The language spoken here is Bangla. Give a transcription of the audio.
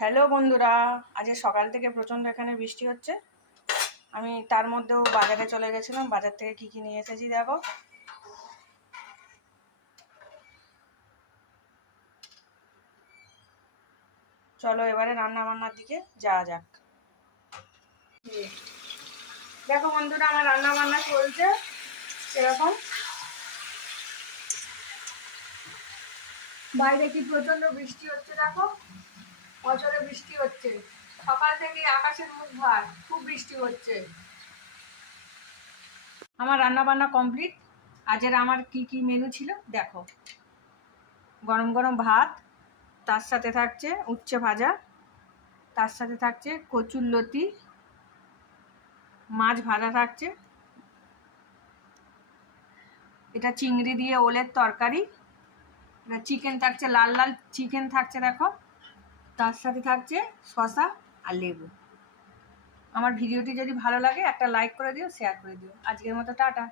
হ্যালো বন্ধুরা, আজ সকাল থেকে প্রচণ্ড এখানে বৃষ্টি হচ্ছে। আমি তার মধ্যেও বাজারে চলে গেছিলাম। বাজার থেকে কি কি নিয়ে এসেছি দেখো। চলো এবারে রান্না বান্নার দিকে যাওয়া যাক। দেখো বন্ধুরা, আমার রান্না বান্না চলছে এরকম। বাইরে কি প্রচণ্ড বৃষ্টি হচ্ছে দেখো, অঝরে বৃষ্টি হচ্ছে। সকাল থেকে আকাশের মুখ ভার, খুব বৃষ্টি হচ্ছে। আমার রান্না বান্না কমপ্লিট। আজের আমার কি কি মেনু ছিল দেখো। গরম গরম ভাত, তার সাথে থাকছে উচ্ছে ভাজা, তার সাথে থাকছে কচুরলতি, মাছ ভাজা থাকছে, এটা চিংড়ি দিয়ে ওলের তরকারি, এটা চিকেন থাকছে, লাল লাল চিকেন থাকছে দেখো, তার সাথে থাকছে শসা আর লেবু। আমার ভিডিওটি যদি ভালো লাগে একটা লাইক করে দিও, শেয়ার করে দিও। আজকের মতো টাটা।